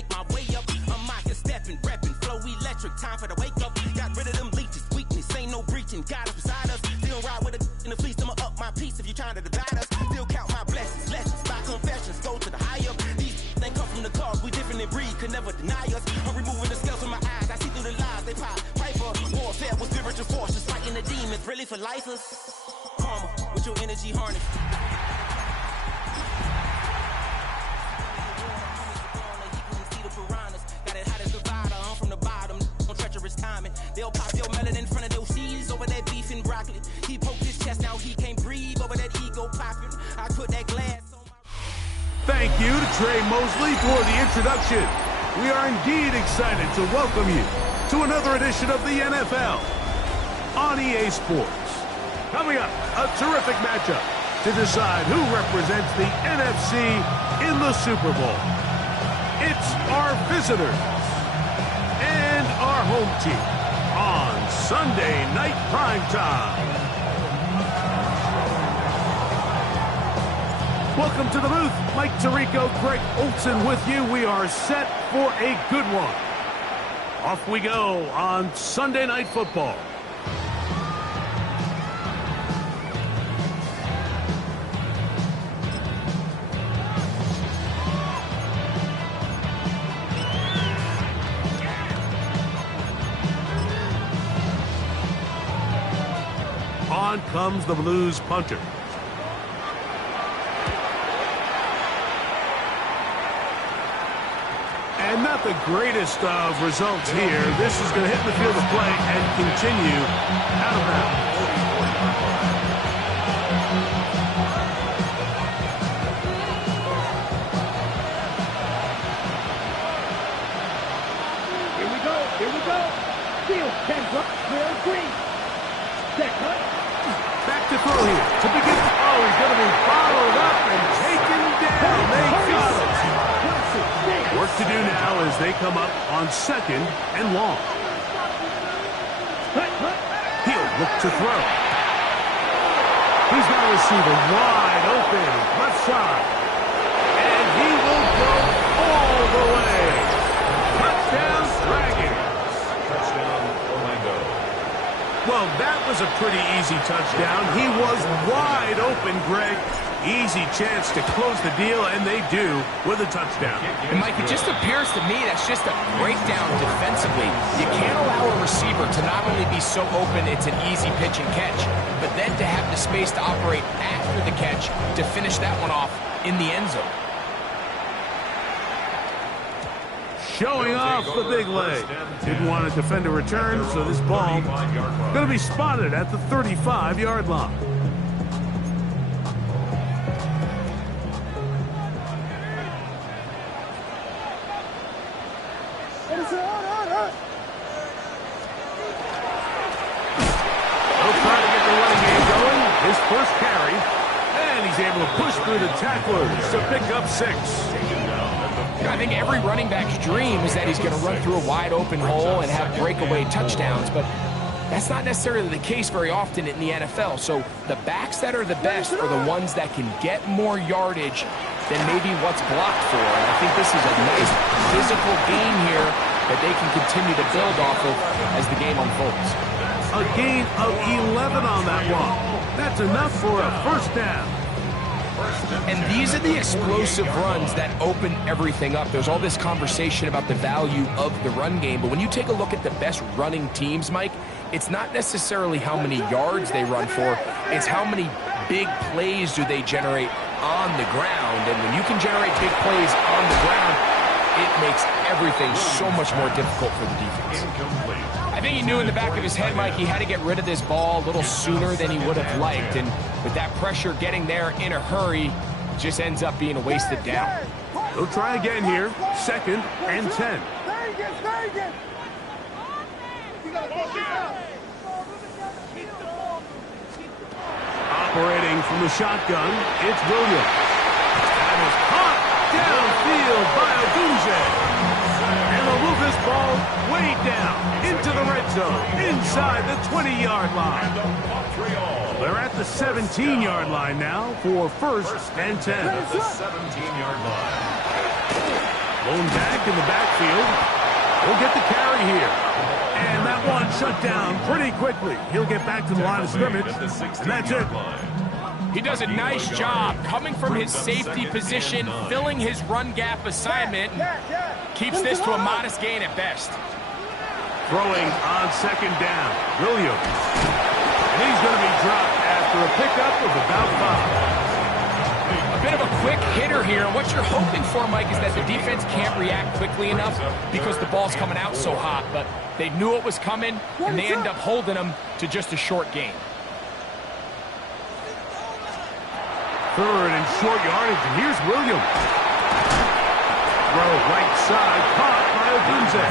make my way up. I'm out here stepping, repping, flow electric. Time for the wake up. Got rid of them leeches, weakness, ain't no breaching. God is beside us. Still ride with a in the fleece. I'ma up my piece if you trying to divide us. Still count my blessings, lessons, my confessions. Go to the high up. These they come from the cause. We different in breed, could never deny us. I'm removing the scales from my eyes. I see through the lies they pop. Piper, warfare with spiritual forces, fighting the demons. Really for lifers. Karma with your energy harness. They'll pop your melon in front of those seeds over that beef and broccoli. He poked his chest, now he can't breathe over that ego popping. I put that glass on my... Thank you to Trey Mosley for the introduction. We are indeed excited to welcome you to another edition of the NFL on EA Sports. Coming up, a terrific matchup to decide who represents the NFC in the Super Bowl. It's our visitors and our home team on Sunday Night Primetime. Welcome to the booth. Mike Tirico, Greg Olson with you. We are set for a good one. Off we go on Sunday Night Football. On comes the Blues punter. And not the greatest of results here. This is going to hit the field of play and continue out of bounds. Here we go. Field 10 drop, clear green. Set cut. Back to throw here to begin. Oh, he's going to be followed up and taken down. They got it. Work to do now as they come up on second and long. He'll look to throw. He's got a receiver wide open, left side. And he will go all the way. Touchdown, Dragons. Touchdown, Orlando. Well, that was a pretty easy touchdown. He was wide open, Greg. Easy chance to close the deal, and they do with a touchdown. And, Mike, it just appears to me that's just a breakdown defensively. You can't allow a receiver to not only be so open it's an easy pitch and catch, but then to have the space to operate after the catch to finish that one off in the end zone. Showing off the big leg. Didn't want to defend a return, so this ball going to be spotted at the 35-yard line. His first carry, and he's able to push through the tacklers to pick up 6. I think every running back's dream is that he's going to run through a wide open hole and have breakaway touchdowns, but that's not necessarily the case very often in the NFL. So the backs that are the best are the ones that can get more yardage than maybe what's blocked for. And I think this is a nice physical gain here that they can continue to build off of as the game unfolds. A gain of 11 on that one. That's enough for a first down. And these are the explosive runs that open everything up. There's all this conversation about the value of the run game, but when you take a look at the best running teams, Mike, it's not necessarily how many yards they run for, it's how many big plays do they generate on the ground. And when you can generate big plays on the ground, it makes everything so much more difficult for the defense. I think he knew in the back of his head, Mike, he had to get rid of this ball a little sooner than he would have liked. And with that pressure getting there in a hurry, it just ends up being a wasted down. He'll try again here. 2nd and 10. Operating from the shotgun, it's Williams. That is caught downfield by Odunze. And they'll move this ball way down into the red zone, inside the 20-yard line. They're at the 17-yard line now for 1st and 10. At the 17-yard line. Blown back in the backfield. He'll get the carry here. And that one shut down pretty quickly. He'll get back to the line of scrimmage, and that's it. He does a nice job coming from his safety position, filling his run gap assignment, and keeps this to a modest gain at best. Throwing on second down, Williams. And he's going to be dropped after a pickup of about 5. A bit of a quick hitter here. And what you're hoping for, Mike, is that the defense can't react quickly enough because the ball's coming out so hot. But they knew it was coming, and they end up holding him to just a short gain. Third and short yardage, and here's Williams. Throw right side, caught by Odunze.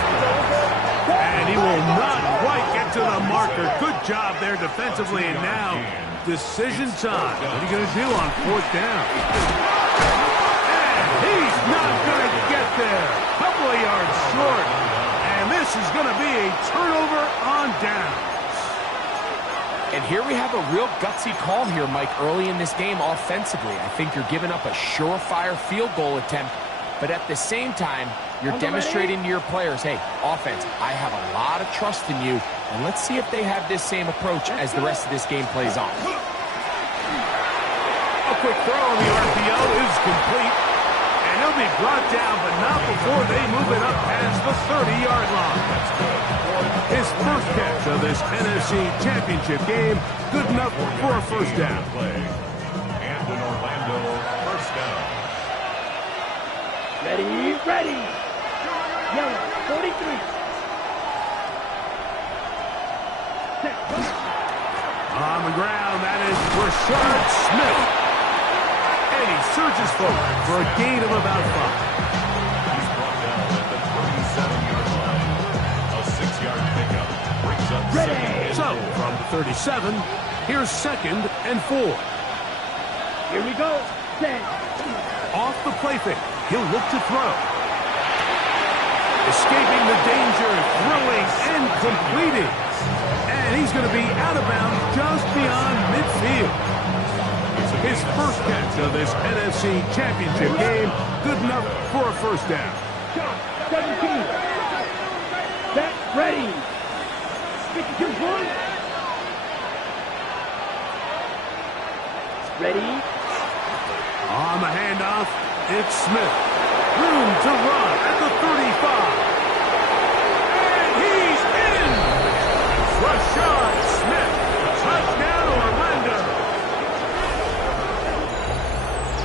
And he will not quite get to the marker. Good job there defensively, and now decision time. What are you going to do on fourth down? And he's not going to get there. Couple of yards short. And this is going to be a turnover on down. And here we have a real gutsy call here, Mike, early in this game offensively. I think you're giving up a surefire field goal attempt, but at the same time, you're demonstrating to your players, hey, offense, I have a lot of trust in you, and let's see if they have this same approach as the rest of this game plays on. A quick throw on the RPO is complete, and he'll be brought down, but not before they move it up past the 30-yard line. His first catch of this NFC Championship game, good enough for a first down. And an Orlando first down. Ready. Yellow, 43. On the ground, that is Rashard Smith. And he surges forward for a gain of about 5. He's brought down at the 37-yard line. A 6-yard pickup brings up second. So, from the 37, here's 2nd and 4. Here we go. Set. Off the play fake, he'll look to throw. Escaping the danger, throwing and completing. And he's going to be out of bounds just beyond midfield. His first catch of this NFC Championship game, good enough for a first down. 17. Set. Ready. 52 points. Ready. On the handoff, it's Smith. Room to run at the 35. And he's in! Rashard Smith. Touchdown, Orlando.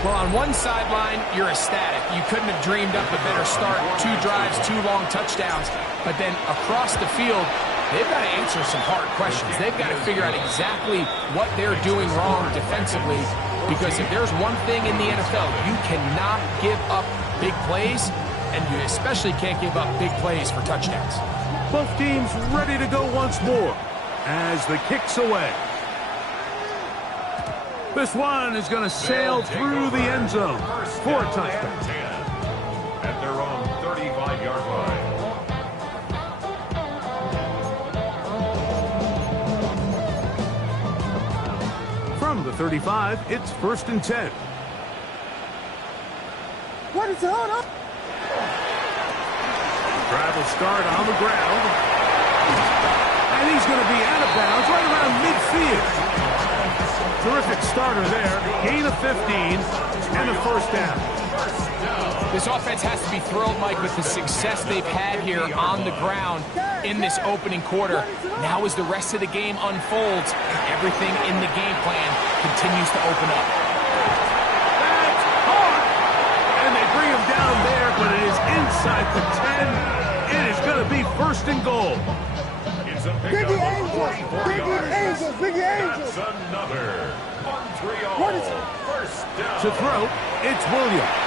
Well, on one sideline, you're ecstatic. You couldn't have dreamed up a better start. 2 drives, 2 long touchdowns. But then across the field, they've got to answer some hard questions. They've got to figure out exactly what they're doing wrong defensively. Because if there's one thing in the NFL, you cannot give up big plays, and you especially can't give up big plays for touchdowns. Both teams ready to go once more as the kick's away. This one is going to sail through the end zone for a touchdown. 10 at their own 35-yard line. From the 35, it's 1st and 10. What is on up? Travel start on the ground. And he's going to be out of bounds right around midfield. Terrific starter there. Gain of 15 and a first down. This offense has to be thrilled, Mike, with the success they've had here on the ground in this opening quarter. Now as the rest of the game unfolds, everything in the game plan continues to open up. That's hard! And they bring him down there, but it is inside the 10. It is going to be 1st and goal. It's a pickup Biggie on Angels! Biggie Angels! That's another 1-3-0. What is it? First down. To throw, it's Williams.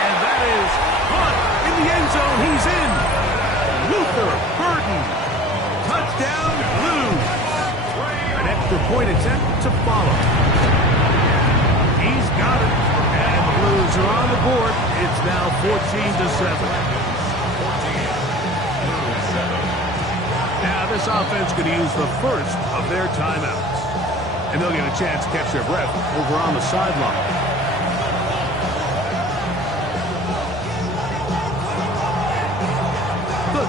And that is caught in the end zone. He's in. Luther Burden. Touchdown, Blues. An extra point attempt to follow. He's got it. And the Blues are on the board. It's now 14-7. Now this offense could use the first of their timeouts. And they'll get a chance to catch their breath over on the sideline.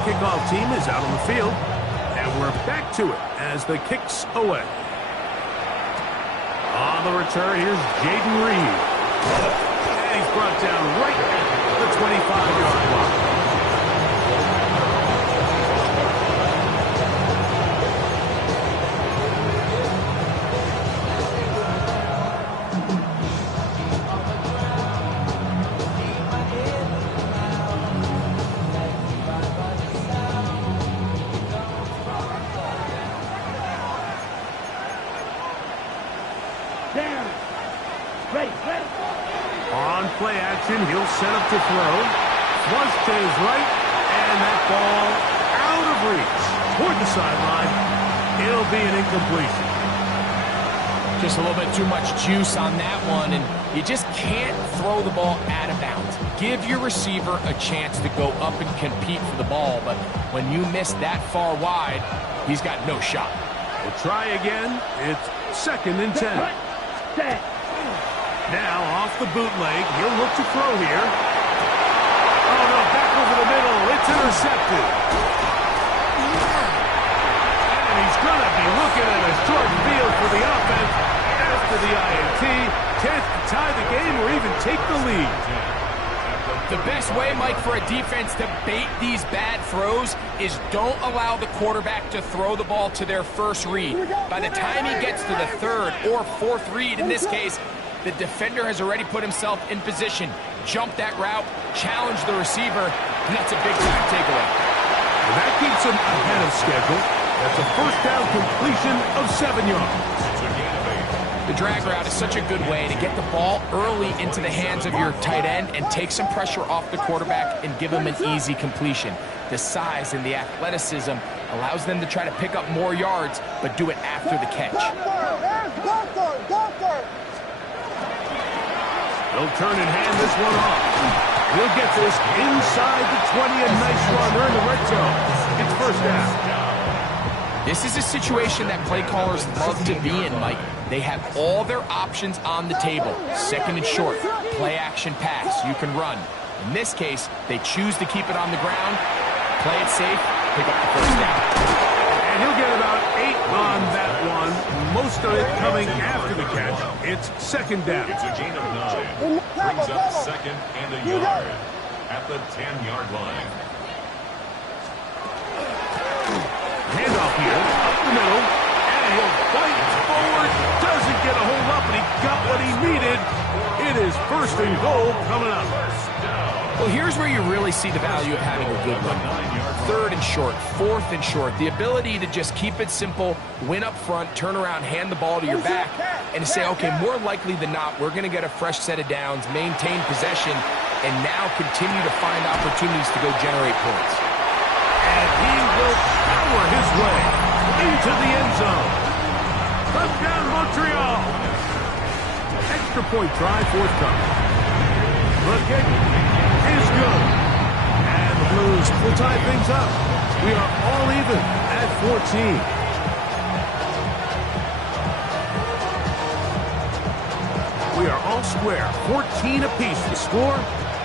kickoff team is out on the field. And we're back to it as the kick's away. On the return, here's Jaden Reed. And he's brought down right at the 25-yard line. On play action, he'll set up to throw. Flush to his right, and that ball out of reach. Toward the sideline, it'll be an incompletion. Just a little bit too much juice on that one, and you just can't throw the ball out of bounds. Give your receiver a chance to go up and compete for the ball, but when you miss that far wide, he's got no shot. We'll try again. It's 2nd and 10. Now off the bootleg, he'll look to throw here. Oh no, back over the middle, it's intercepted. And he's going to be looking at a short field for the offense after the INT. Chance to tie the game or even take the lead. The best way, Mike, for a defense to bait these bad throws is don't allow the quarterback to throw the ball to their first read. By the time he gets to the 3rd or 4th read, in this case, the defender has already put himself in position, jumped that route, challenged the receiver, and that's a big-time takeaway. And that keeps him ahead of schedule. That's a first down completion of 7 yards. The drag route is such a good way to get the ball early into the hands of your tight end and take some pressure off the quarterback and give him an easy completion. The size and the athleticism allows them to try to pick up more yards, but do it after the catch. They'll turn and hand this one off. He'll get this inside the 20, a nice run. They're in the red zone. It's first down. This is a situation that play callers love to be in, Mike. They have all their options on the table. 2nd and short, play action pass, you can run. In this case, they choose to keep it on the ground, play it safe, pick up the first down. And he'll get about 8 on that one. Most of it coming after the catch. It's 2nd down. It's a gain of 9. Brings up 2nd and a yard at the 10-yard line. Handoff here, up the middle, and he'll fight forward. Doesn't get a hold up, and he got what he needed. It is 1st and goal coming up. Well, here's where you really see the value of having a good run. 3rd and short, 4th and short. The ability to just keep it simple, win up front, turn around, hand the ball to your back, and to say, okay, more likely than not, we're going to get a fresh set of downs, maintain possession, and now continue to find opportunities to go generate points. And he will power his way into the end zone. Touchdown, Montreal. Extra point try forthcoming. The kick is good. And the Blues will tie things up. We are all even at 14. We are all square. 14 apiece to score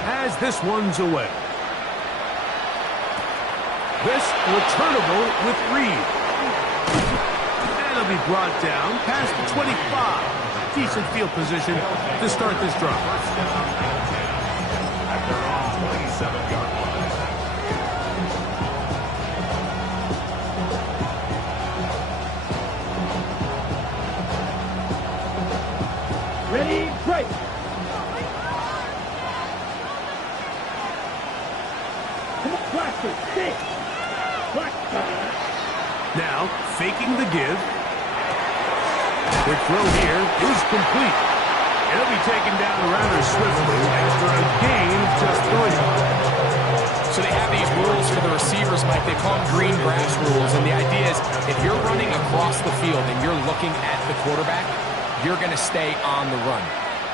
as this one's away. This returnable with Reed. And it'll be brought down past the 25. Decent field position to start this drive. At their own 27-yard line. Ready, break. Come on, Blaster, stick. Now, faking the give. Quick throw here is complete. It'll be taken down rather swiftly after a gain of just 3. So they have these rules for the receivers, Mike. They call them green grass rules. And the idea is if you're running across the field and you're looking at the quarterback, you're going to stay on the run.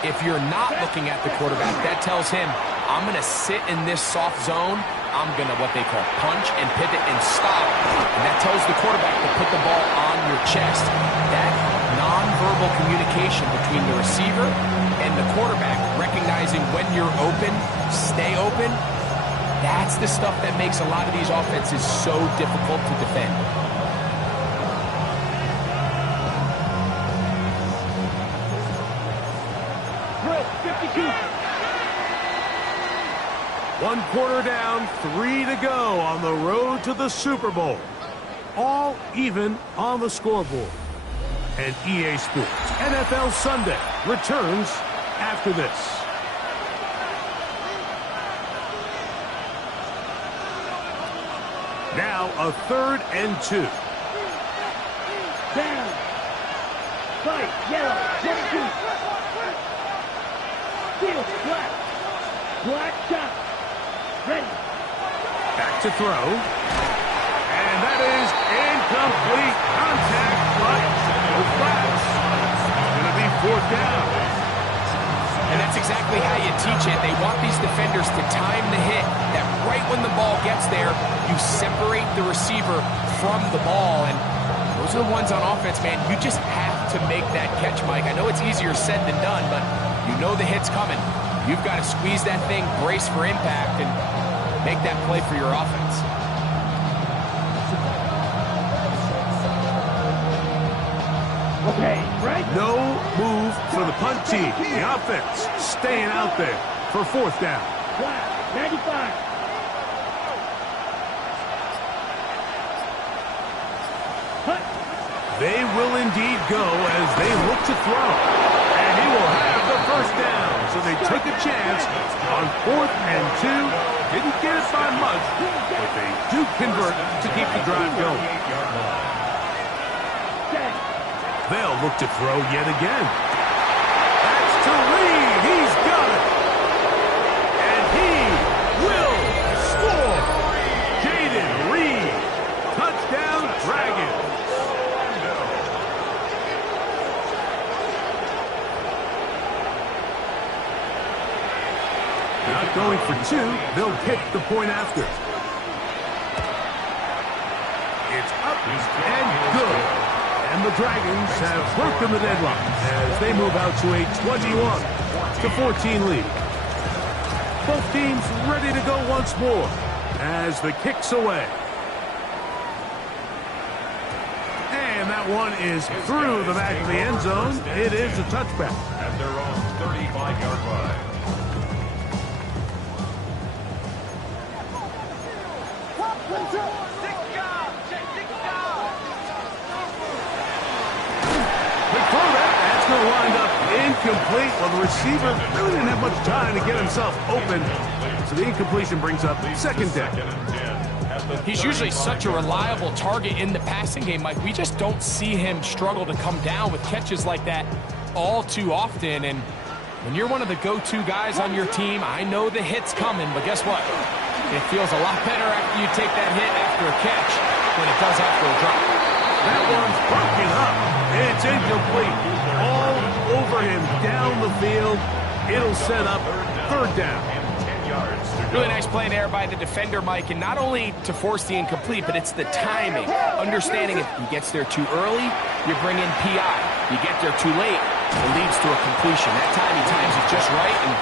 If you're not looking at the quarterback, that tells him, I'm going to sit in this soft zone. I'm going to what they call punch and pivot and stop. And that tells the quarterback to put the ball on your chest. That nonverbal communication between the receiver and the quarterback, recognizing when you're open, stay open, That's the stuff that makes a lot of these offenses so difficult to defend. Drill 52. 1 quarter down, 3 to go on the road to the Super Bowl. All even on the scoreboard. And EA Sports NFL Sunday returns after this. Now a 3rd and 2. Down. Fight. Yellow. 22. Field. Black. Black shot. Ready. Back to throw. And that is incomplete contact, but no flags. It's going to be 4th down. And that's exactly how you teach it. They want these defenders to time the hit, that right when the ball gets there, you separate the receiver from the ball. And those are the ones on offense, man. You just have to make that catch, Mike. I know it's easier said than done, but you know the hit's coming. You've got to squeeze that thing, brace for impact, and make that play for your offense. Okay, right? No move for the punt team. The offense staying out there for 4th down. Black. 95. Hut. They will indeed go as they look to throw. And he will have the 1st down. So they took a chance on 4th and 2. Didn't get it by much, but they do convert to keep the drive going. They'll look to throw yet again. That's to Reed. He's got it. And he will score. Jaden Reed. Touchdown, Dragons. Not going for 2. They'll pick the point after. It's up and good. And the Dragons have broken the deadlock as they move out to a 21-14 lead. Both teams ready to go once more as the kick's away. And that one is through the back of the end zone. It is a touchback. At their own 35-yard line. Wind up incomplete. Well, the receiver really didn't have much time to get himself open. So the incompletion brings up 2nd down. He's usually such a reliable target in the passing game, Mike. We just don't see him struggle to come down with catches like that all too often. And when you're one of the go-to guys on your team, I know the hit's coming, but guess what? It feels a lot better after you take that hit after a catch than it does after a drop. That one's broken up. It's incomplete. All over him down the field. It'll set up 3rd down. Really nice play there by the defender, Mike, and not only to force the incomplete, but it's the timing. Understanding if he gets there too early, you bring in PI. You get there too late, it leads to a completion. That time he times it just right and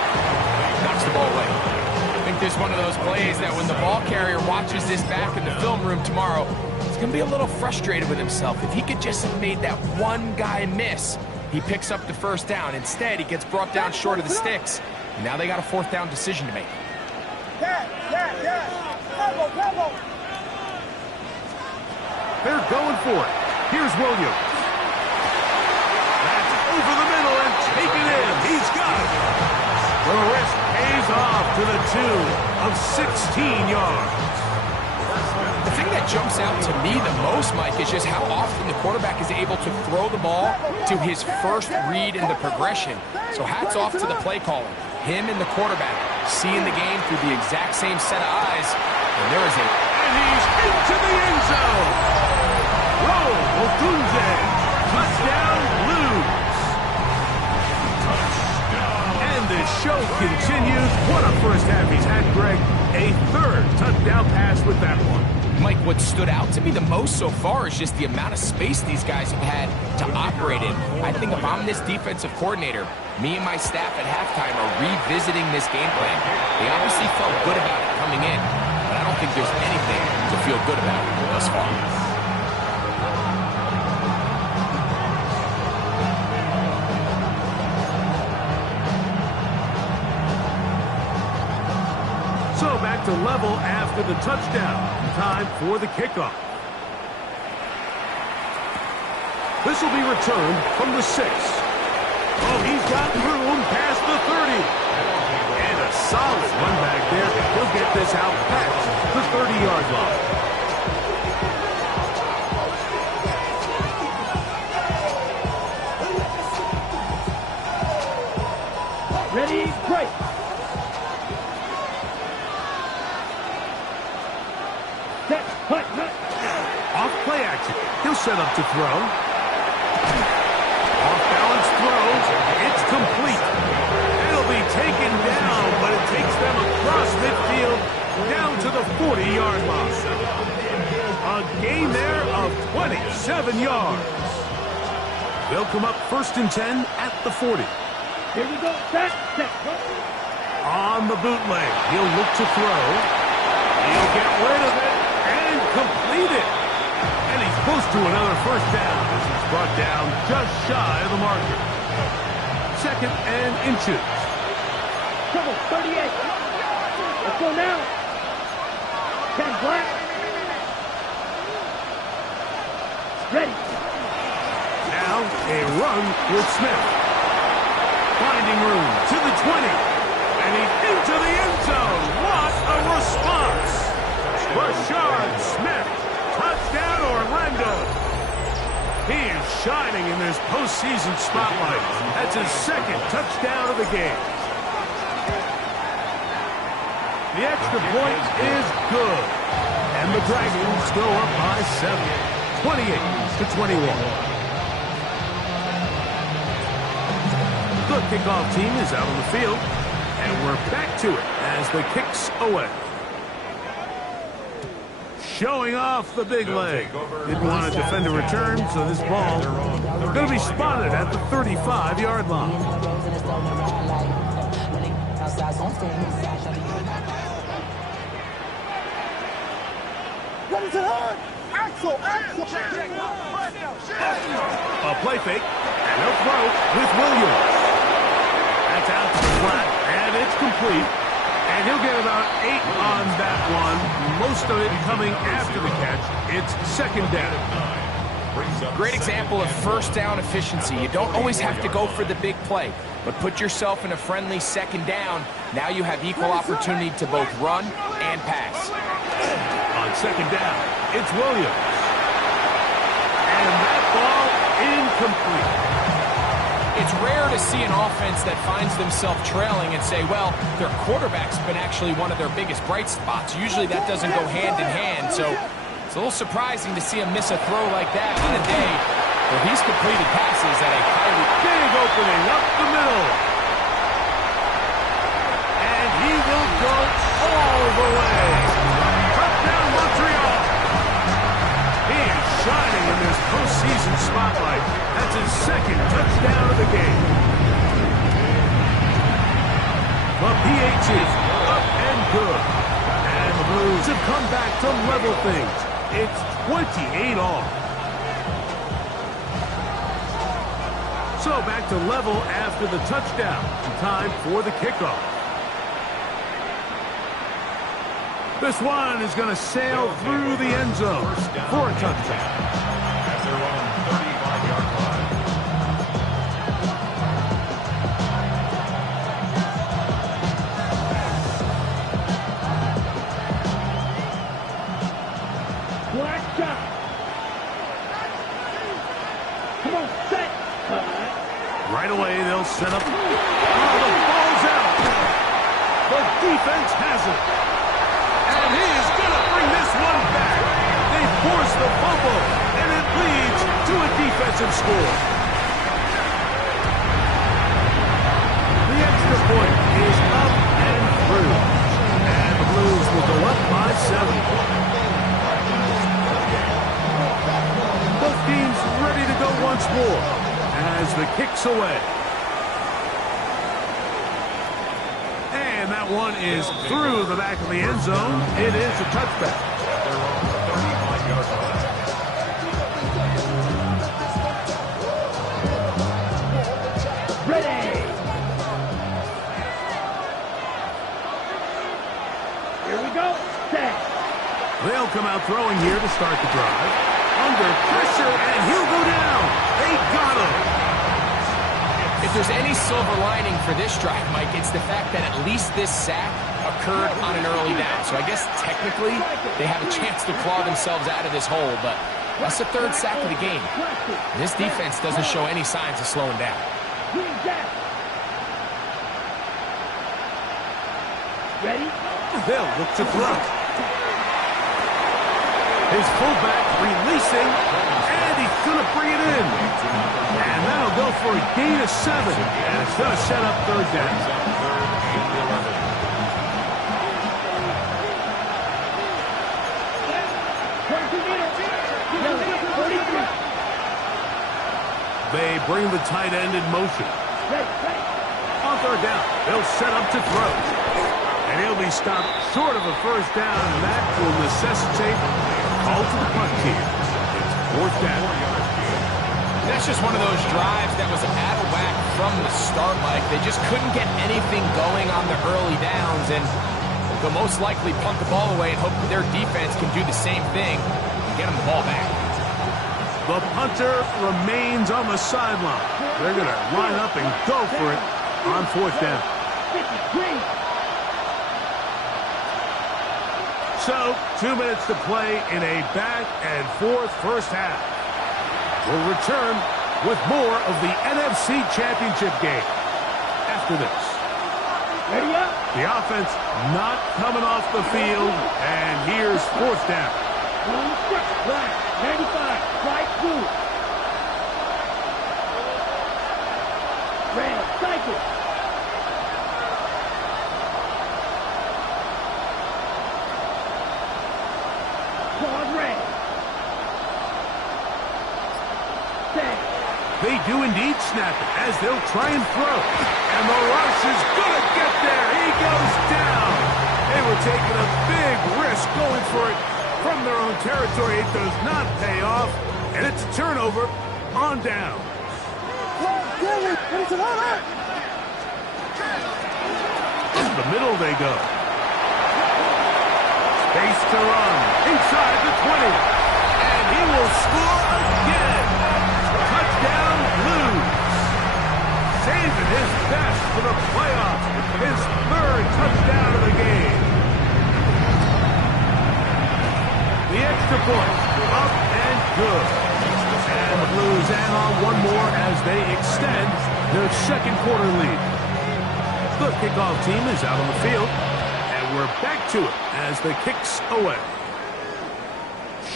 knocks the ball away. I think there's one of those plays that when the ball carrier watches this back in the film room tomorrow, he's going to be a little frustrated with himself. If he could just have made that one guy miss, he picks up the 1st down. Instead, he gets brought down short of the sticks. And now they got a 4th down decision to make. They're going for it. Here's Williams. That's over the middle and taken in. He's got it. The risk pays off to the tune of 16 yards. The thing that jumps out to me the most, Mike, is just how often the quarterback is able to throw the ball to his first read in the progression. So hats off to the play calling. Him and the quarterback seeing the game through the exact same set of eyes. And there is a... And he's into the end zone. Roll, Otunze. Touchdown, Blues. And the show continues. What a first half he's had, Greg. A 3rd touchdown pass with that one. Mike, what stood out to me the most so far is just the amount of space these guys have had to operate in. I think if I'm this defensive coordinator, me and my staff at halftime are revisiting this game plan. They obviously felt good about it coming coming in, but I don't think there's anything to feel good about thus far. So back to level after the touchdown. Time for the kickoff. This will be returned from the 6. Oh, he's got room past the 30. And a solid run back there. He'll get this out past the 30-yard line. Ready, break. Set, hut, hut. Off play action. He'll set up to throw. Off-balance throws. It's complete. It'll be taken down, but it takes them across midfield down to the 40-yard line. A gain there of 27 yards. They'll come up 1st and 10 at the 40. Here we go. Set, run. On the bootleg, he'll look to throw. He'll get rid of it and complete it. And he's close to another first down as he's brought down just shy of the marker. 2nd and inches. Trouble, 38. Let's go now. 10 black. Ready. Now a run with Smith. Finding room to the 20. And he's into the end zone. What a response. Rashard Smith. Touchdown Orlando. He is shining in this postseason spotlight. That's his 2nd touchdown of the game. The extra point is good. And the Dragons go up by 7. 28-21. The kickoff team is out on the field. And we're back to it as the kick's away. Showing off the big leg. Didn't want to defend a return, so this ball going to be spotted at the 35-yard line. Ready to hurt. Axel. A play fake, and he'll throw with Williams. That's out to the flat, and it's complete. And he'll get about 8 on that one. Most of it coming after the catch. It's 2nd down. Great example of first down efficiency. You don't always have to go for the big play, but put yourself in a friendly 2nd down. Now you have equal opportunity to both run and pass. On 2nd down, it's Williams. And that ball incomplete. It's rare to see an offense that finds themselves trailing and say, well, their quarterback's been actually one of their biggest bright spots. Usually that doesn't go hand in hand, so it's a little surprising to see him miss a throw like that on a day where he's completed passes at a highly big opening up the middle. And he will go all the way. Touchdown Montreal. He is shining in this postseason spotlight. That's his 2nd touchdown of the game. The PH is up and good. And the Blues have come back to level things. It's 28 all. So back to level after the touchdown. Time for the kickoff. This one is going to sail through the end zone for a touchdown. At their own 35-yard line. Black shot. Come on, set. Right away, they'll set up. Oh, the ball's out. The defense has it. And he is going to bring this one back. They force the fumble, and it leads to a defensive score. The extra point is up and through. And the Blues will go up by 7. Both teams ready to go once more as the kick's away. And that one is through the back of the end zone. It is a touchback. They're on the 35-yard line. Ready. Here we go. Set. They'll come out throwing here to start the drive. Under pressure, and he'll go down. They got him. If there's any silver lining for this drive, Mike, it's the fact that at least this sack occurred on an early down. So I guess technically they have a chance to claw themselves out of this hole, but that's the third sack of the game. This defense doesn't show any signs of slowing down. Ready? They'll look to throw. His fullback releasing, and he's going to bring it in. And that'll go for a gain of 7. And it's going to set up third down. They bring the tight end in motion. On third down, they'll set up to throw. And he'll be stopped short of a first down, and that will necessitate a call to the punt team. It's fourth down. That's just one of those drives that was out of whack from the start, Mike. They just couldn't get anything going on the early downs, and they'll most likely punt the ball away and hope that their defense can do the same thing and get them the ball back. The punter remains on the sideline. They're going to line up and go for it on fourth down. So, 2 minutes to play in a back-and-forth first half. We'll return with more of the NFC Championship game after this. Ready up. The offense not coming off the field, and here's fourth down. Black, 95, right through. Red, cycle. They do indeed snap it as they'll try and throw. And the rush is going to get there. He goes down. They were taking a big risk going for it from their own territory. It does not pay off. And it's a turnover on down. In the middle they go. Space to run. Inside the 20. And he will score again. Touchdown, Blues. Saving his best for the playoffs. His third touchdown of the game. The extra point, up and good. And the Blues add on one more as they extend their second quarter lead. The kickoff team is out on the field, and we're back to it as the kick's away.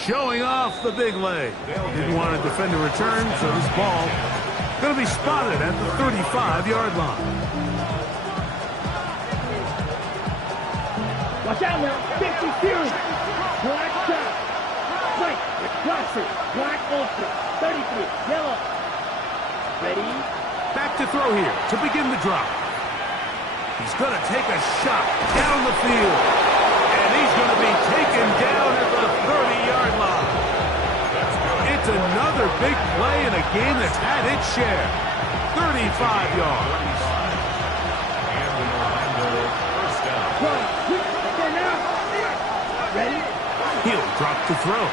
Showing off the big leg. Didn't want to defend a return, so this ball going to be spotted at the 35-yard line. Watch out now. 50 series. Black shot. White. Crosser. Black ultra. 33. Yellow. Ready. Back to throw here to begin the drop. He's going to take a shot down the field. And he's going to be taken down at the 30-yard line. It's another big play in a game that's had its share. 35 yards. Ready? He'll drop to throw.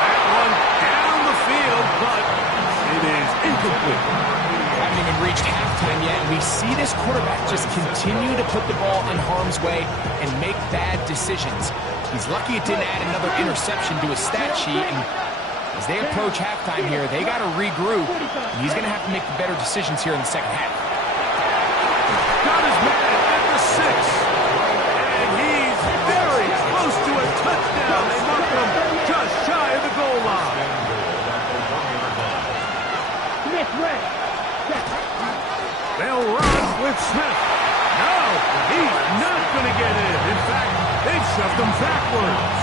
That one down the field, but it is incomplete. Haven't even reached halftime yet, and we see this quarterback just continue to put the ball in harm's way and make bad decisions. He's lucky it didn't add another interception to his stat sheet, and as they approach halftime here, they got to regroup. He's going to have to make the better decisions here in the second half. Got his man at the 6, and he's very close to a touchdown. They mark him just shy of the goal line. Smith, red. They'll run with Smith. No, he's not going to get in. In fact, they've shoved him backwards.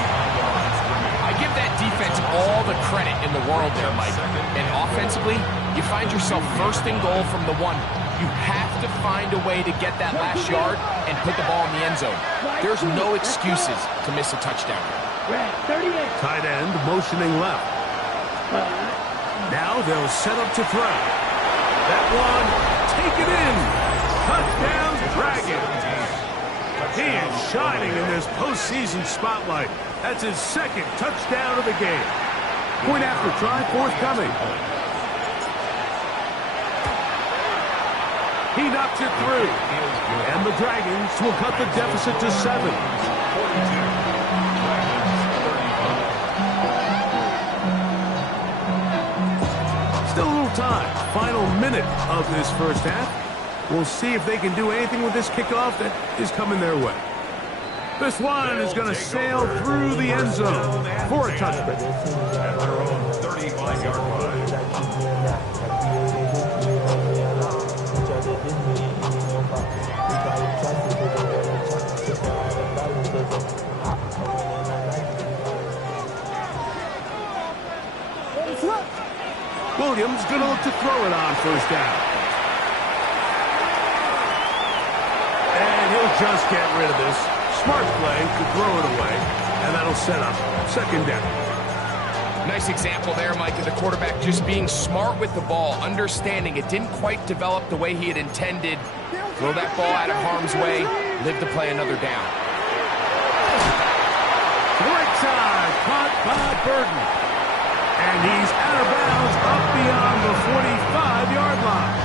I give that defense all the credit in the world there, Mike. And offensively, you find yourself first and goal from the 1. You have to find a way to get that last yard and put the ball in the end zone. There's no excuses to miss a touchdown. Tight end motioning left. Now they'll set up to throw. That one, take it in. Touchdown, Dragons. He is shining in this postseason spotlight. That's his second touchdown of the game. Point after try forthcoming. He knocks it through. And the Dragons will cut the deficit to 7. Still a little time. Final minute of this first half. We'll see if they can do anything with this kickoff that is coming their way. This one is going to sail through the end zone for a touchback. At their own 35-yard line. Williams going to look to throw it on first down. And he'll just get rid of this. Smart play to throw it away, and that'll set up second down. Nice example there, Mike, of the quarterback just being smart with the ball, understanding it didn't quite develop the way he had intended. Throw that ball out of harm's way, live to play another down. Right side, caught by Burton. And he's out of bounds up beyond the 45-yard line.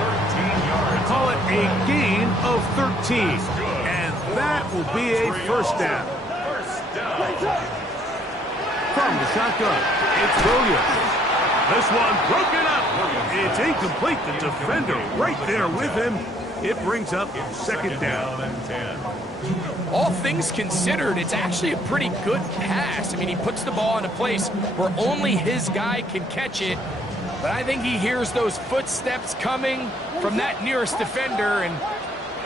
13 yards. Call it a gain of 13. And that will be a first down. From the shotgun, it's Williams. This one broken up. It's incomplete. The defender right there with him. It brings up second down. All things considered, it's actually a pretty good pass. I mean, he puts the ball in a place where only his guy can catch it. But I think he hears those footsteps coming from that nearest defender, and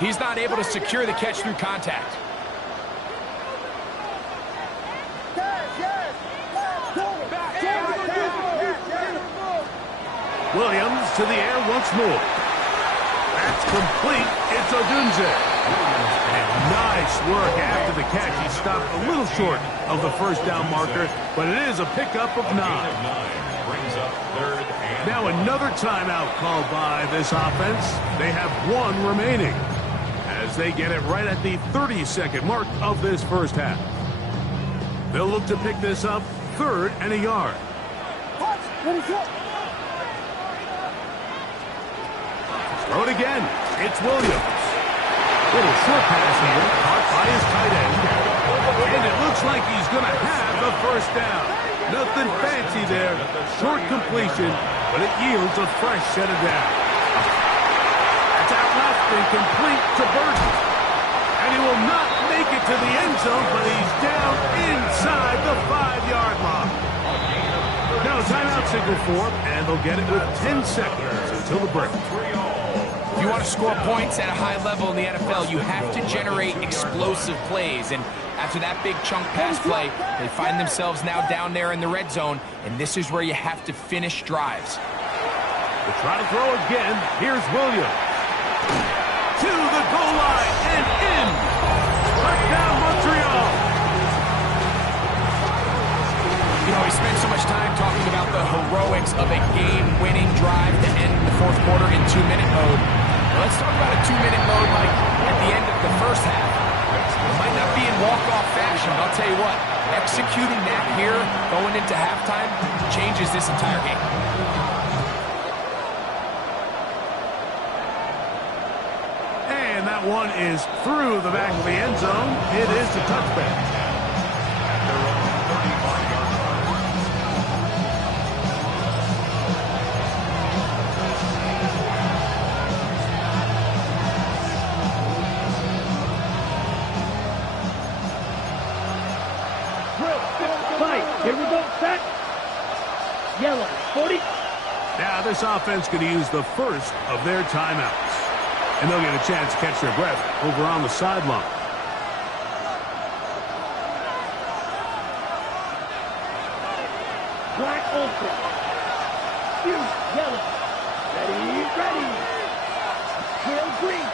he's not able to secure the catch through contact. Williams to the air once more. That's complete. It's Odunze. And nice work after the catch. He stopped a little short of the first down marker, but it is a pickup of 9. Now another timeout called by this offense. They have 1 remaining as they get it right at the 30-second mark of this first half. They'll look to pick this up 3rd and a yard. Throw it again. It's Williams. Little short pass here, caught by his tight end. And it looks like he's going to have the first down. Nothing fancy there. Short completion, but it yields a fresh set of downs. That's out left and complete to Burton. And he will not make it to the end zone, but he's down inside the 5-yard line. Now timeout signal for him, and they'll get it with 10 seconds until the break. If you want to score points at a high level in the NFL, you have to generate explosive plays. And after that big chunk pass play, they find themselves now down there in the red zone, and this is where you have to finish drives. We'll try to throw again. Here's Williams. To the goal line and in. Touchdown, Montreal. You know, we spent so much time talking about the heroics of a game-winning drive to end the fourth quarter in 2-minute mode. Well, let's talk about a 2-minute mode like at the end of the first half. It might not be in walk-off fashion, but I'll tell you what, executing that here going into halftime changes this entire game. And that one is through the back of the end zone. It is a touchback. Here we go, set. Yellow, 40. Now this offense could use the first of their timeouts. And they'll get a chance to catch their breath over on the sideline. Black ultra. Yellow. Ready, ready. Will green.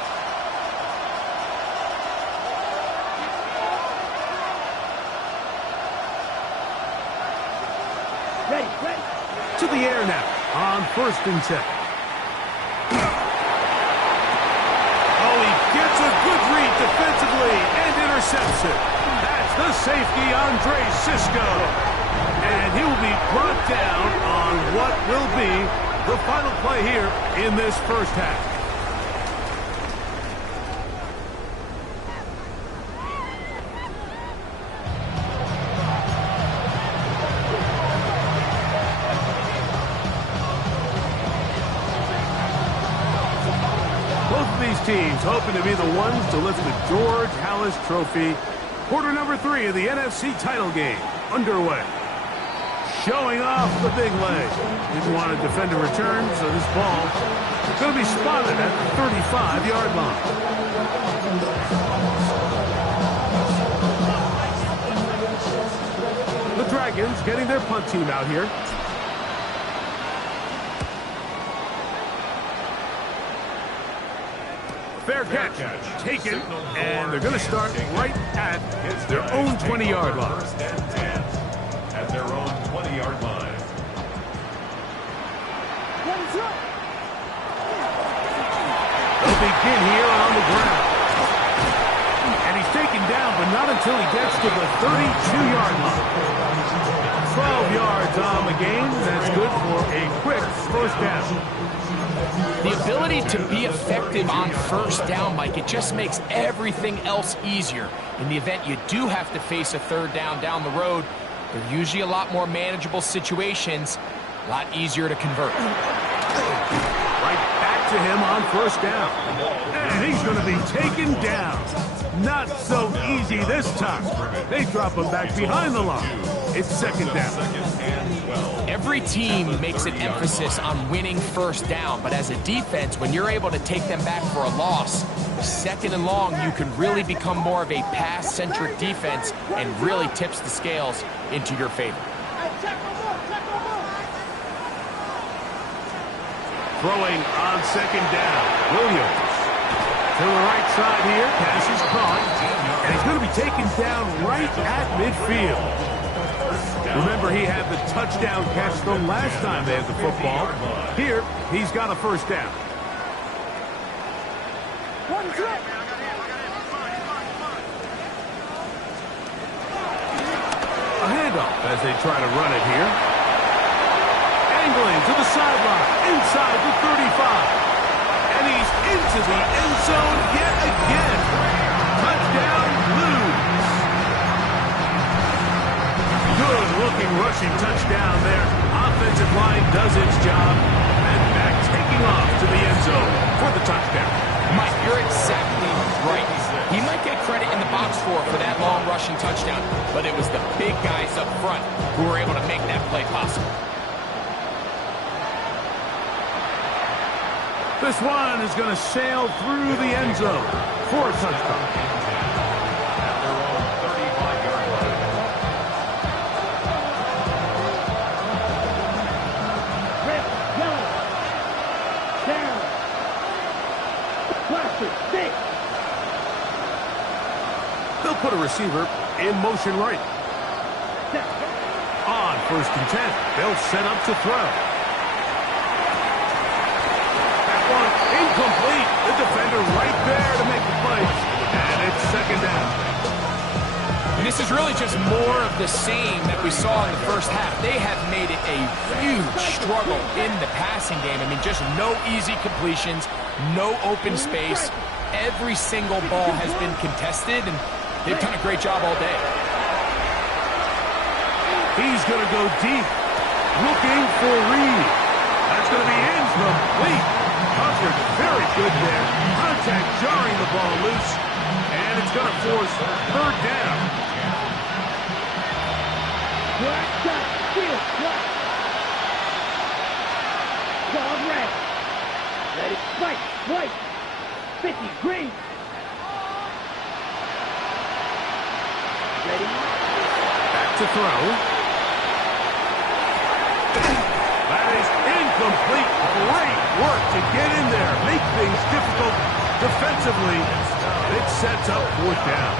Ready, ready. To the air now on 1st and 10. Oh, he gets a good read defensively and intercepts it. That's the safety, Andre Cisco. And he will be brought down on what will be the final play here in this first half. Both of these teams hoping to be the ones to lift the George Halas Trophy. Quarter number 3 of the NFC title game underway. Showing off the big leg. Didn't want to defend a return, so this ball is going to be spotted at the 35-yard line. The Dragons getting their punt team out here. Fair catch, taken, and they're going to start right at their own 20-yard line. First and 10 at their own 20-yard line. They'll begin here on the ground. And he's taken down, but not until he gets to the 32-yard line. 12 yards on the game. That's good for a quick first down. The ability to be effective on first down, Mike, it just makes everything else easier. In the event you do have to face a third down the road, they're usually a lot more manageable situations, a lot easier to convert. Right back to him on first down. And he's going to be taken down. Not so easy this time. They drop him back behind the line. It's second down. Every team makes an emphasis on winning first down, but as a defense, when you're able to take them back for a loss, second and long, you can really become more of a pass-centric defense and really tips the scales into your favor. Throwing on second down. Williams. To the right side here. Pass is caught. And he's going to be taken down right at midfield. Remember, he had the touchdown catch the last time they had the football. Here, he's got a first down. A handoff as they try to run it here. Angling to the sideline, inside the 35. And he's into the end zone yet again. Touchdown, Blues. Good-looking rushing touchdown there. Offensive line does its job. And back taking off to the end zone for the touchdown. Mike, you're exactly right. He might get credit in the box for that long rushing touchdown, but it was the big guys up front who were able to make that play possible. This one is going to sail through the end zone for a touchdown. At their own 35-yard line. Red, yellow. Down. Plastic, stick. They'll put a receiver in motion right. Set. On 1st and 10, they'll set up to throw. Incomplete. The defender right there to make the play. And it's second down. And this is really just more of the same that we saw in the first half. They have made it a huge struggle in the passing game. I mean, just no easy completions, no open space. Every single ball has been contested, and they've done a great job all day. He's going to go deep. Looking for Reed. That's going to be incomplete. Coverage very good there. Contact jarring the ball loose. And it's going to force third down. Black dot. Field. Black. Dog red. Ready. White. White. 50. Green. Ready. Back to throw. That is incomplete. Great work to get in there, make things difficult defensively. It sets up fourth down.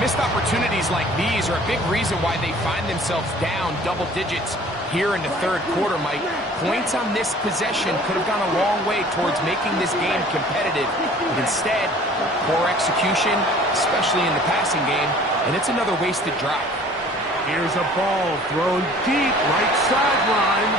Missed opportunities like these are a big reason why they find themselves down double digits here in the third quarter, Mike. Points on this possession could have gone a long way towards making this game competitive. But instead, poor execution, especially in the passing game, and it's another wasted drive. Here's a ball thrown deep, right sideline.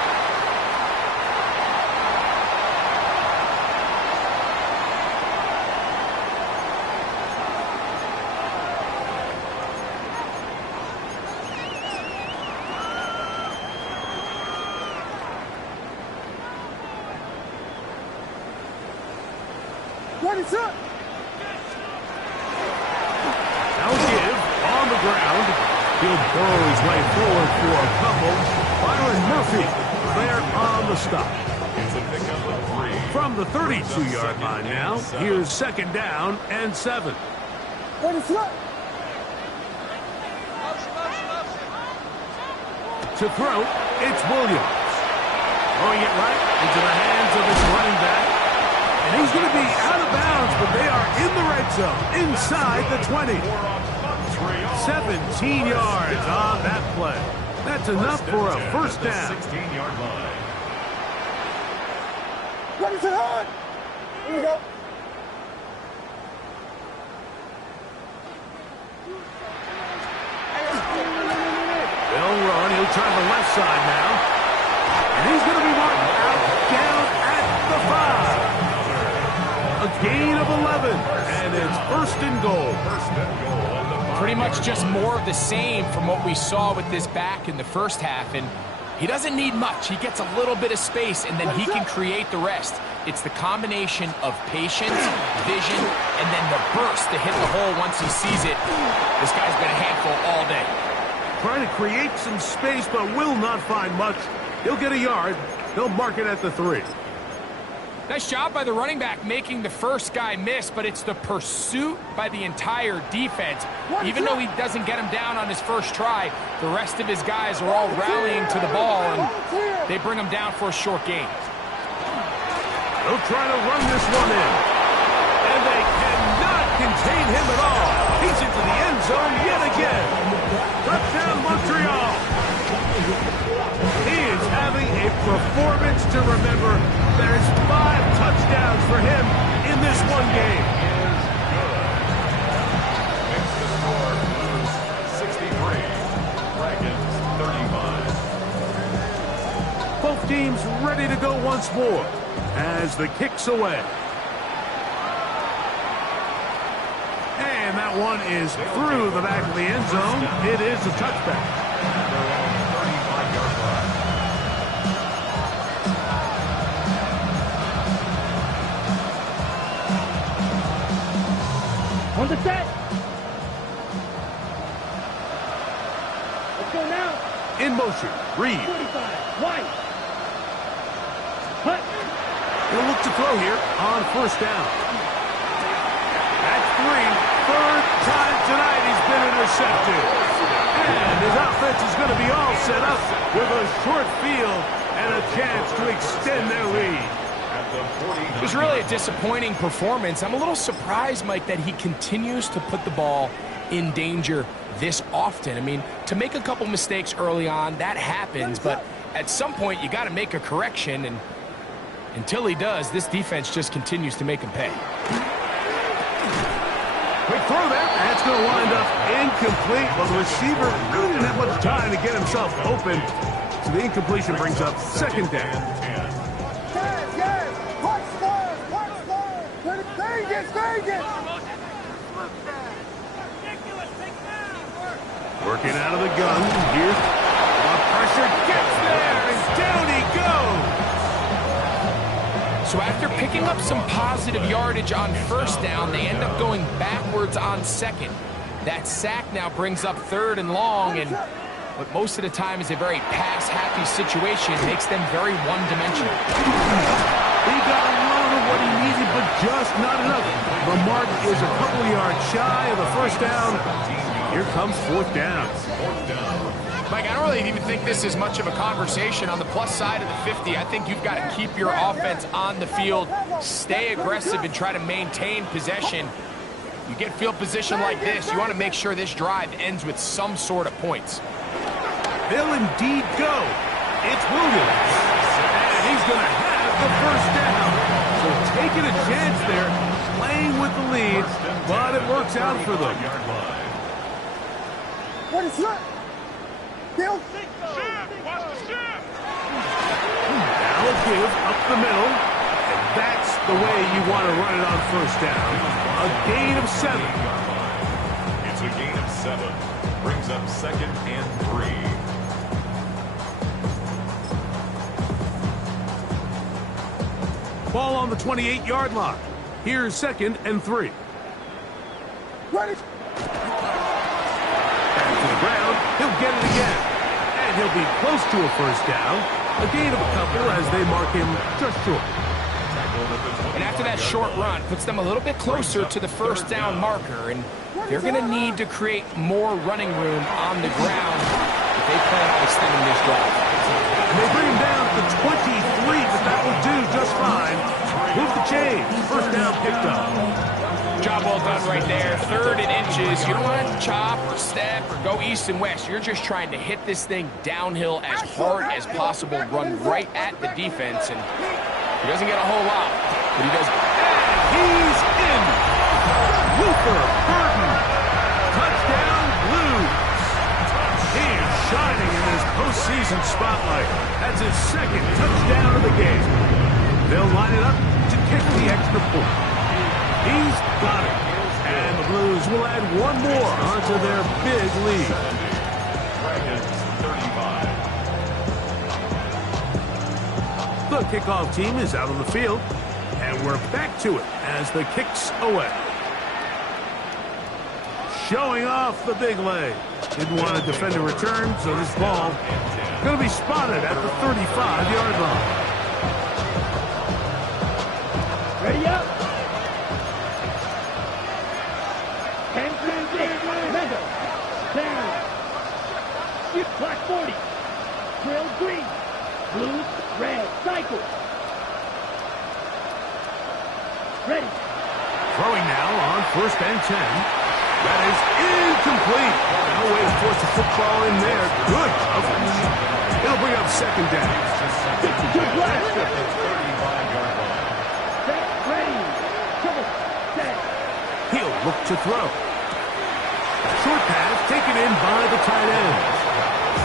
What is up? Now give on the ground. He'll burrow his way forward for a couple. Byron Murphy there on the stop. It's a pickup of 3. From the 32-yard line now, here's second down and 7. What is up? To throw, it's Williams. Throwing it right into the hands of his running back. And he's going to be out of bounds, but they are in the red zone, inside the 20. 17 yards on that play. That's enough for a first down. 16-yard line. What is it on? Here we go. They'll run. He'll try the left side now. And he's going to be marked out down at the 5. A gain of 11. And it's first and goal. Pretty much just more of the same from what we saw with this back in the first half. And he doesn't need much. He gets a little bit of space, and then he can create the rest. It's the combination of patience, vision, and then the burst to hit the hole once he sees it. This guy's been a handful all day. Trying to create some space, but will not find much. He'll get a yard. They'll mark it at the 3. Nice job by the running back making the first guy miss, but it's the pursuit by the entire defense. Even though he doesn't get him down on his first try, the rest of his guys are all rallying to the ball, and they bring him down for a short gain. They'll try to run this one in. And they cannot contain him at all. He's into the end zone yet again. Touchdown, Montreal. He is having a performance to remember. There's 5 touchdowns for him in this one game. Makes the score Blues 63, Dragons 35. Both teams ready to go once more as the kick's away. And that one is through the back of the end zone. It is a touchback. On the set. Let's go now. In motion, Reed. 45. White. Hut. He'll look to throw here on first down. At 3, third time tonight he's been intercepted. And his offense is going to be all set up with a short field and a chance to extend their lead. It was really a disappointing performance. I'm a little surprised, Mike, that he continues to put the ball in danger this often. I mean, to make a couple mistakes early on, that happens, but at some point you got to make a correction, and until he does, this defense just continues to make him pay. Quick throw there. That's going to wind up incomplete. Well, the receiver really didn't have much time to get himself open. So the incompletion brings up second down. Working out of the gun. Here's the pressure. Gets there, and down he goes. So after picking up some positive yardage on first down, they end up going backwards on second. That sack now brings up third and long, and what most of the time is a very pass-happy situation makes them very one-dimensional. He got a lot of what he needed, but just not enough. The mark is a couple yards shy of the first down. Here comes fourth down. Mike, I don't really even think this is much of a conversation. On the plus side of the 50, I think you've got to keep your offense on the field, stay aggressive, and try to maintain possession. You get field position like this, you want to make sure this drive ends with some sort of points. They'll indeed go. It's Williams. And he's going to have the first down. So taking a chance there, playing with the lead, but it works out for them. What is that? Now a give up the middle. And that's the way you want to run it on first down. A gain of 7. It's a gain of 7. Brings up 2nd and 3. Ball on the 28-yard line. Here's 2nd and 3. What is... Back to the ground. He'll get it again. And he'll be close to a first down. A gain of a couple as they mark him just short. And after that short run, puts them a little bit closer to the first down marker. And they're going to need to create more running room on the ground if they plan on extending this drive. And they bring him down to 23, but that will do just fine. Move the chain. First down picked up. Job well done right there. 3rd and inches. You don't want to chop or step or go east and west. You're just trying to hit this thing downhill as hard as possible, run right at the defense. And he doesn't get a whole lot, but he does. He's in. Luther Burton. Touchdown, Blues. He is shining in his postseason spotlight. That's his 2nd touchdown of the game. They'll line it up to kick the extra point. He's got it. And the Blues will add one more onto their big lead. Dragons 35. The kickoff team is out on the field, and we're back to it as the kick's away. Showing off the big leg. Didn't want to defend a return, so this ball going to be spotted at the 35-yard line. Ready up. 10-6. Mendo. Down. Skip clock 40. Trail green. Blue, red, cycle. Ready. Throwing now on 1st and 10. That is incomplete. No way to force the football in there. Good coverage. It'll bring up 2nd down. Good blaster. Set, ready. Double, set. He'll look to throw. Short pass taken in by the tight end.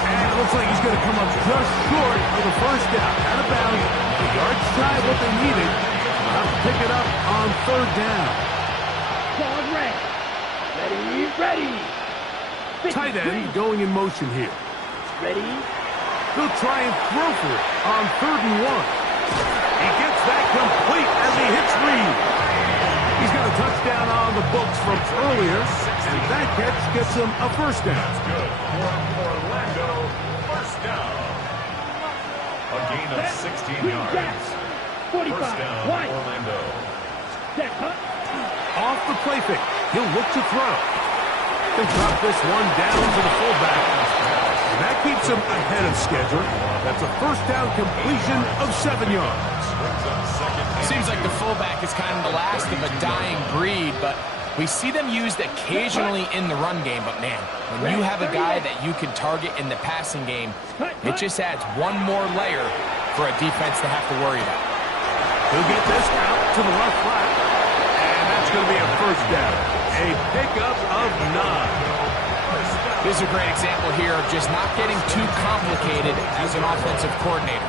And it looks like he's going to come up just short of the first down. Out of bounds. The yards shy what they needed. Enough to pick it up on 3rd down. Ball red. Ready, ready. Tight end going in motion here. Ready. They'll try and throw for it on 3rd and 1. He gets that complete as he hits Reed. He's got a touchdown on the books from earlier, and that catch gets him a first down. That's good for Orlando. First down. A gain of 16 yards. 45. First down, One. Orlando. Set, cut. Off the play fake. He'll look to throw. They drop this one down to the fullback. And that keeps him ahead of schedule. That's a first down completion of 7 yards. Seems like the fullback is kind of the last of a dying breed, but we see them used occasionally in the run game. But man, when you have a guy that you can target in the passing game, it just adds one more layer for a defense to have to worry about. He'll get this out to the left flat. And that's going to be a first down. A pickup of 9. This is a great example here of just not getting too complicated as an offensive coordinator.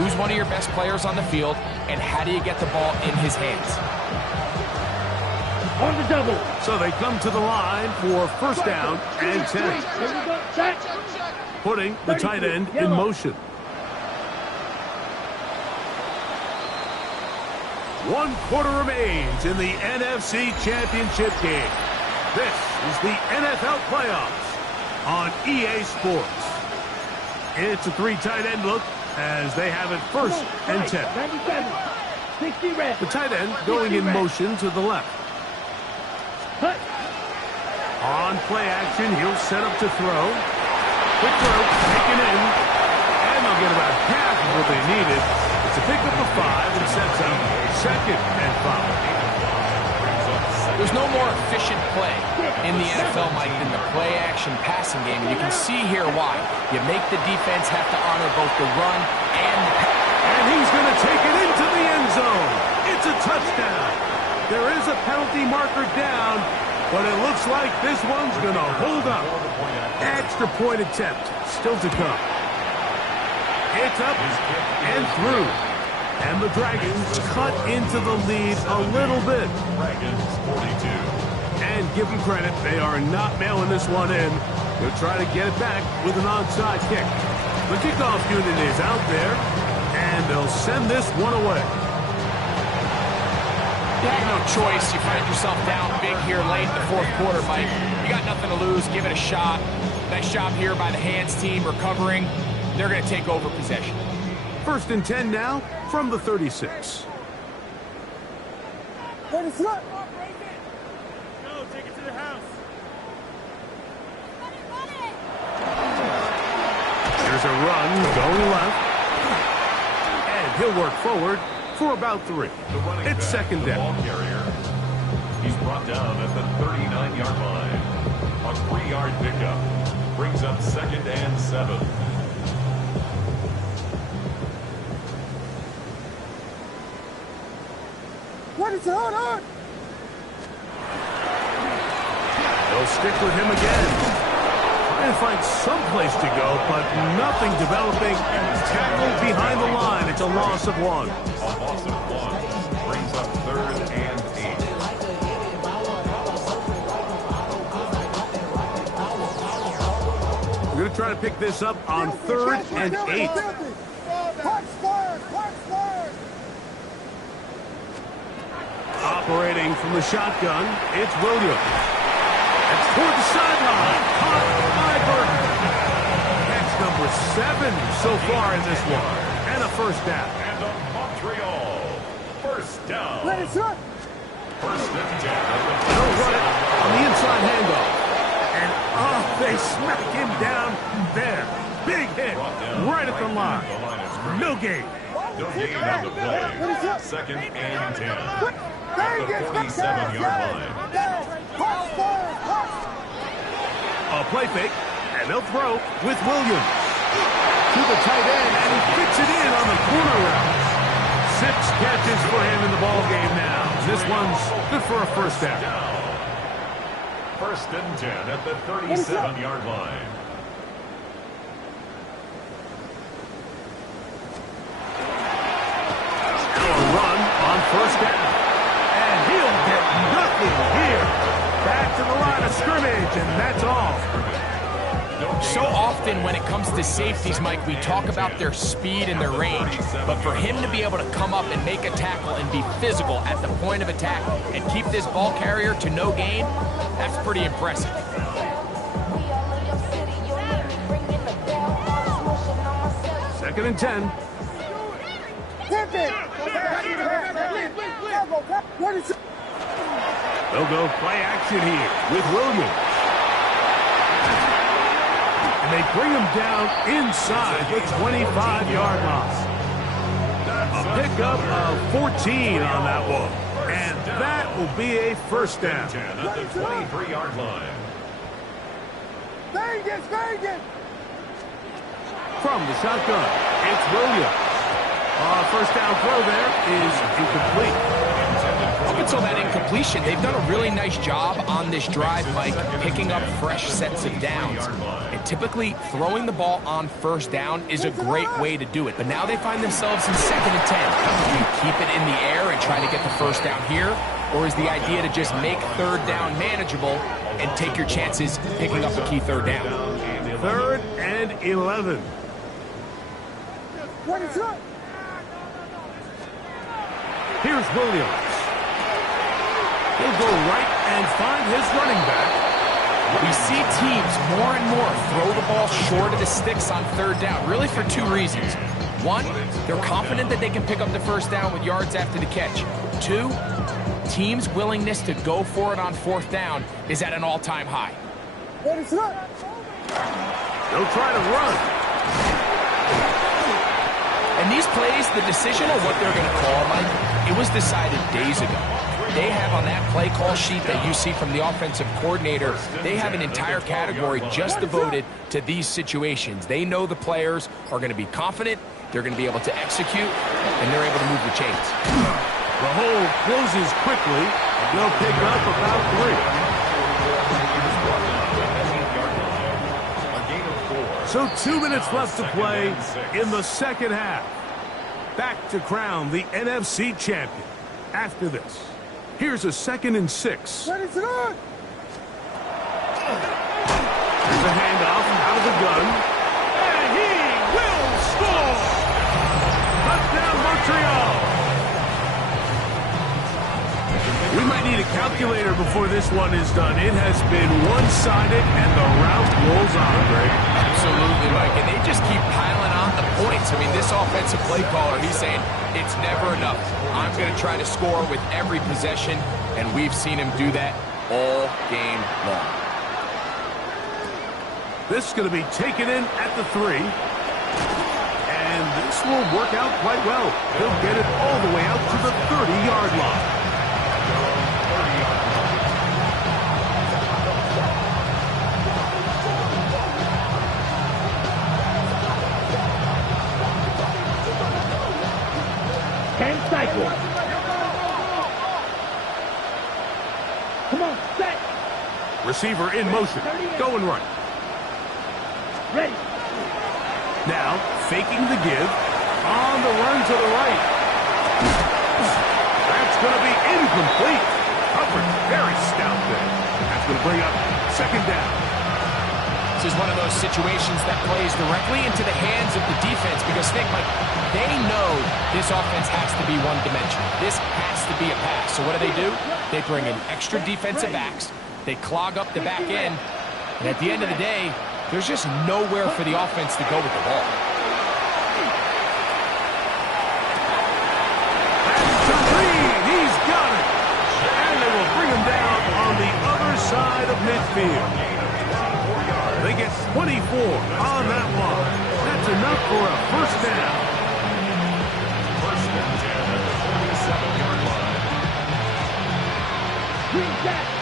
Who's one of your best players on the field, and how do you get the ball in his hands? On the double. So they come to the line for first down and 10. Here we go. Set. Putting the tight end in motion. 1 quarter remains in the NFC Championship game. This is the NFL playoffs on EA Sports. It's a 3 tight end look as they have it first and 10. 97. 60 red. The tight end going in motion to the left. Cut. On play action, he'll set up to throw. Quick throw, taken in. And they'll get about half of what they needed. It's a pickup of 5 and sets up 2nd and 5. There's no more efficient play in the NFL, Mike, than the play-action passing game. And you can see here why. You make the defense have to honor both the run and the pass. And he's going to take it into the end zone. It's a touchdown. There is a penalty marker down, but it looks like this one's going to hold up. Extra point attempt still to come. It's up and through. And the Dragons cut into the lead a little bit. Dragons 42. And give them credit, they are not mailing this one in. They'll try to get it back with an onside kick. The kickoff unit is out there, and they'll send this one away. You have no choice. You find yourself down big here late in the 4th quarter, Mike. You got nothing to lose. Give it a shot. Nice job here by the hands team recovering. They're going to take over possession. 1st and 10 now from the 36. Ready, slip. Go, take it to the house. There's a run going left. And he'll work forward for about 3. It's 2nd down. Ball carrier. He's brought down at the 39-yard line. A 3-yard pickup. Brings up 2nd and 7. What is it? Hold on. They'll stick with him again. Trying to find some place to go, but nothing developing. Tackled behind the line. It's a loss of 1. A loss of 1. Brings up 3rd and 8. We're going to try to pick this up on 3rd and 8. Operating from the shotgun, it's Williams. It's toward the sideline. Caught by Burton. Catch number 7 so far in this one. And a 1st down. And a Montreal 1st down. Let it slip. 1st and 10. They'll run it on the inside handoff. And they smack him down there. Big hit right at the line. No gain. No gain on the play. 2nd and 10. At the 47-yard line. A play fake, and they'll throw with Williams. To the tight end, and he fits it in on the corner route. 6 catches for him in the ball game now. This one's good for a 1st down. 1st and 10 at the 37-yard line. Now a run on 1st down. And he'll get nothing here. Back to the line of scrimmage, and that's all. So often when it comes to safeties, Mike, we talk about their speed and their range. But for him to be able to come up and make a tackle and be physical at the point of attack and keep this ball carrier to no gain, that's pretty impressive. 2nd and 10. They'll go play action here with Williams. And they bring him down inside the 25-yard line. A pickup of 14 on that one. And that will be a 1st down. 10 at the 23-yard line. Vegas! From the shotgun, it's Williams. 1st down throw there is incomplete. Up until that incompletion, they've done a really nice job on this drive, Mike, picking up fresh sets of downs. And typically, throwing the ball on 1st down is a great way to do it. But now they find themselves in 2nd and 10. Do you keep it in the air and try to get the 1st down here? Or is the idea to just make 3rd down manageable and take your chances picking up a key 3rd down? 3rd and 11. Here's Williams. He'll go right and find his running back. We see teams more and more throw the ball short of the sticks on 3rd down, really for 2 reasons. 1, they're confident that they can pick up the 1st down with yards after the catch. 2, team's willingness to go for it on 4th down is at an all-time high. They'll try to run. And these plays, the decision on what they're going to call, Mike, it was decided days ago. They have on that play call sheet that you see from the offensive coordinator, they have an entire category just devoted to these situations. They know the players are going to be confident, they're going to be able to execute, and they're able to move the chains. The hole closes quickly. They'll pick up about 3. So 2 minutes left to play in the second half. Back to crown the NFC champion. After this, here's a 2nd and 6. Here's a handoff out of the gun. And he will score! Touchdown, Montreal! We might need a calculator before this one is done. It has been one-sided, and the route rolls on, Greg. Absolutely, Mike. And they just keep piling on the points. I mean, this offensive play caller, he's saying, it's never enough. I'm going to try to score with every possession, and we've seen him do that all game long. This is going to be taken in at the 3. And this will work out quite well. He'll get it all the way out to the 30-yard line. Cycle. Come on, set. Receiver in motion. Going right. Ready. Now, faking the give. On the run to the right. That's going to be incomplete. Covered very stout there. That's going to bring up 2nd down. This is one of those situations that plays directly into the hands of the defense because, think, Mike, they know this offense has to be one-dimensional. This has to be a pass. So what do? They bring in extra defensive backs. They clog up the back end. And at the end of the day, there's just nowhere for the offense to go with the ball. That's Tariq. He's got it. And they will bring him down on the other side of midfield. They get 24 on that one. That's enough for a 1st down. 1st and 10 at the 47-yard line. Green jacket.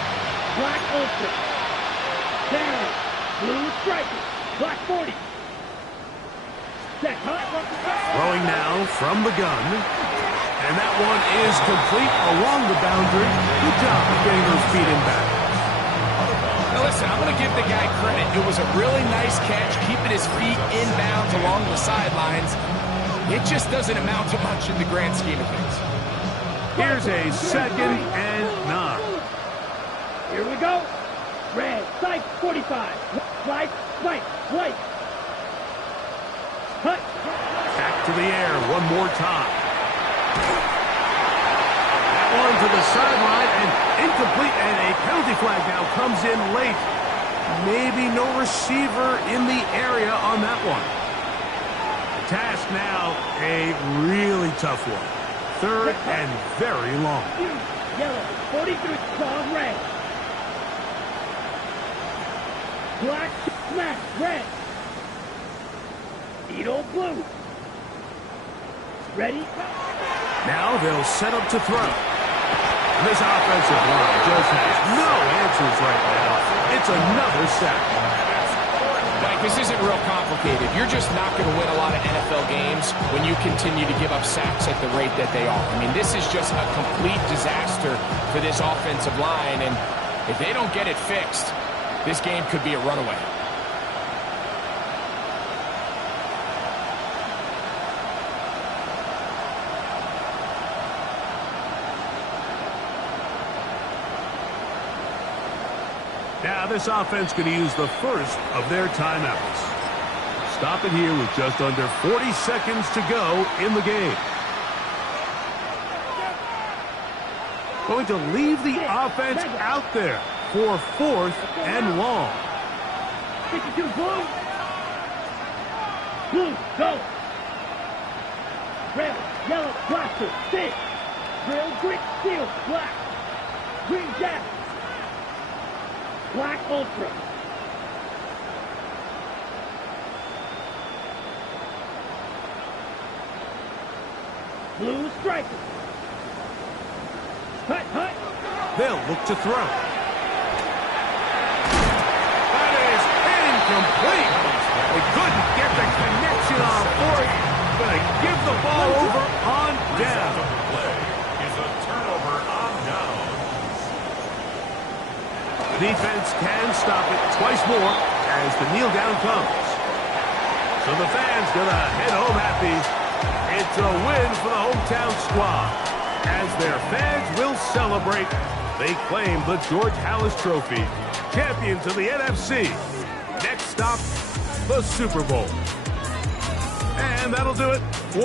Black ultra. Down. Blue striker. Black 40. Set. Throwing now from the gun. And that one is complete along the boundary. Good job of getting those feet in back. Now listen, I'm going to give the guy credit. It was a really nice catch, keeping his feet inbounds along the sidelines. It just doesn't amount to much in the grand scheme of things. Here's a 2nd and 9. Here we go. Red, sight, 45. Right, right, right. Cut. Back to the air one more time. That one to the sideline and incomplete, and a penalty flag now comes in late. Maybe no receiver in the area on that one. The task now, a really tough one. 3rd and very long. Yellow, 43, cross red. Black, smash, red. Needle blue. Ready? Now they'll set up to throw. This offensive line just has no answers right now. It's another sack. Mike, this isn't real complicated. You're just not going to win a lot of NFL games when you continue to give up sacks at the rate that they are. I mean, this is just a complete disaster for this offensive line, and if they don't get it fixed, this game could be a runaway. Now this offense going to use the first of their timeouts. Stop it here with just under 40 seconds to go in the game. Going to leave the offense out there for 4th and long. 52 blue. Blue, go. Red, yellow, black, 6. Drill, grit, steel, black. Green Jacket. Black Ultra. Blue Striker. Hut, hut. They'll look to throw. That is incomplete. They couldn't get the connection on fourth. Gonna give the ball over on down. The play is a turnover on downs. The defense can stop it twice more as the kneel down comes. So the fans gonna head home happy. It's a win for the hometown squad. As their fans will celebrate, they claim the George Halas Trophy, champions of the NFC. Next stop, the Super Bowl. And that'll do it.